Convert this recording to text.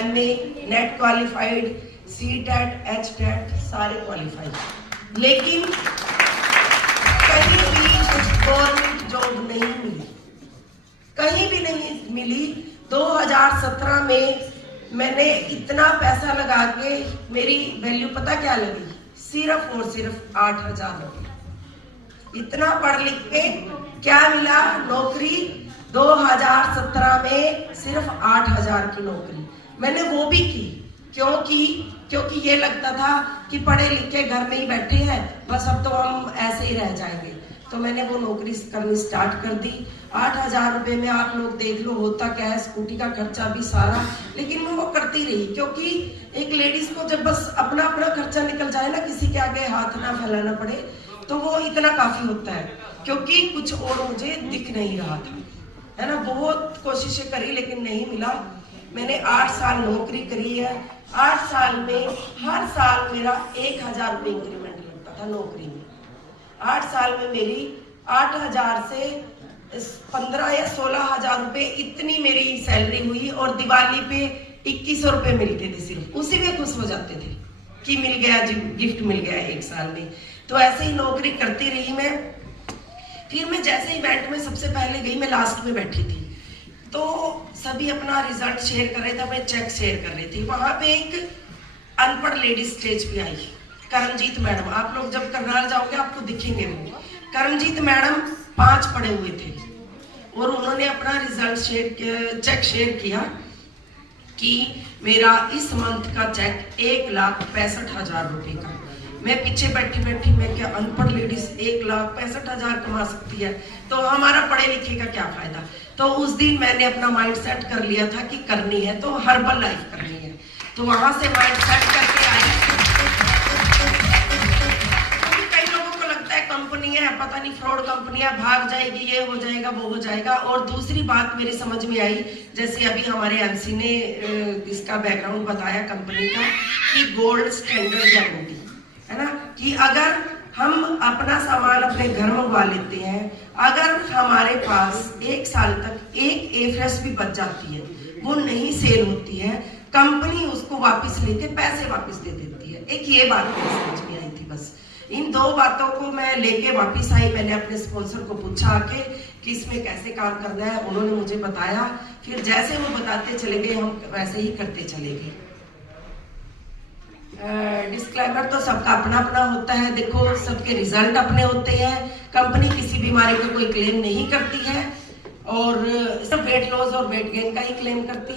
MA, net qualified, CTET, HTET सारे qualified, लेकिन कहीं भी गवर्नमेंट जॉब नहीं मिली, कहीं भी नहीं मिली। 2017 में मैंने इतना पैसा लगा के मेरी वैल्यू पता क्या लगी, सिर्फ और सिर्फ 8,000 रुपये। इतना पढ़ लिख के क्या मिला, नौकरी 2017 में सिर्फ 8,000 की नौकरी। मैंने वो भी की क्योंकि ये लगता था कि पढ़े लिखे घर में ही बैठे हैं, बस अब तो हम ऐसे ही रह जाएंगे। तो मैंने वो नौकरी करनी स्टार्ट कर दी। 8,000 रुपये में आप लोग देख लो होता क्या है, स्कूटी का खर्चा भी सारा, लेकिन मैं वो करती रही क्योंकि एक लेडीज को जब बस अपना अपना खर्चा निकल जाए ना, किसी के आगे हाथ ना फैलाना पड़े, तो वो इतना काफी होता है। क्योंकि कुछ और मुझे दिख नहीं रहा था, है ना। बहुत कोशिशें करी लेकिन नहीं मिला। मैंने 8 साल नौकरी करी है। 8 साल में हर साल मेरा 1,000 रुपये इंक्रीमेंट लगता था नौकरी में। 8 साल में मेरी 8,000 से 15 या 16,000 रुपये इतनी मेरी सैलरी हुई, और दिवाली पे 2,100 रुपये मिलते थे, सिर्फ उसी में खुश हो जाते थे कि मिल गया, गिफ्ट मिल गया 1 साल में। तो ऐसे ही नौकरी करती रही मैं। फिर मैं जैसे इवेंट में सबसे पहले गई, मैं लास्ट में बैठी थी, तो सभी अपना रिजल्ट शेयर कर रहे थे, मैं चेक शेयर कर रही थी। वहां पे एक अनपढ़ लेडी स्टेज पे आई, करमजीत मैडम। आप लोग जब करनाल जाओगे आपको दिखेंगे वो। करमजीत मैडम 5 पढ़े हुए थे और उन्होंने अपना रिजल्ट चेक शेयर किया कि मेरा इस मंथ का चेक 1,65,000 रुपये का। मैं पीछे बैठी मैं क्या अनपढ़ लेडीज 1,65,000 कमा सकती है, तो हमारा पढ़े लिखे का क्या फायदा। तो उस दिन मैंने अपना माइंड सेट कर लिया था कि करनी है तो हर्बल लाइफ करनी है। तो वहां से माइंड सेट करके आई। कई लोगों को लगता है कंपनी है, पता नहीं फ्रॉड कंपनी है, भाग जाएगी, ये हो जाएगा वो हो जाएगा। और दूसरी बात मेरी समझ में आई, जैसे अभी हमारे MC ने इसका बैकग्राउंड बताया कंपनी का, कि गोल्ड स्टैंडर्ड गारंटी है ना, कि अगर हम अपना सामान अपने घर मंगवा लेते हैं, अगर हमारे पास 1 साल तक एक A-फ्रेश भी बच जाती है, वो नहीं सेल होती है, कंपनी उसको वापस लेके पैसे वापस दे देती है। एक ये बात मेरी समझ में आई थी। बस इन 2 बातों को मैं लेके वापस आई। मैंने अपने स्पॉन्सर को पूछा आके कि इसमें कैसे काम करना है, उन्होंने मुझे बताया। फिर जैसे वो बताते चले गए, हम वैसे ही करते चले गए। डिस्क्लेमर तो सबका अपना अपना होता है। देखो, सबके रिजल्ट अपने होते हैं। कंपनी किसी बीमारी का कोई क्लेम नहीं करती है, और सिर्फ वेट लॉस और वेट गेन का ही क्लेम करती है।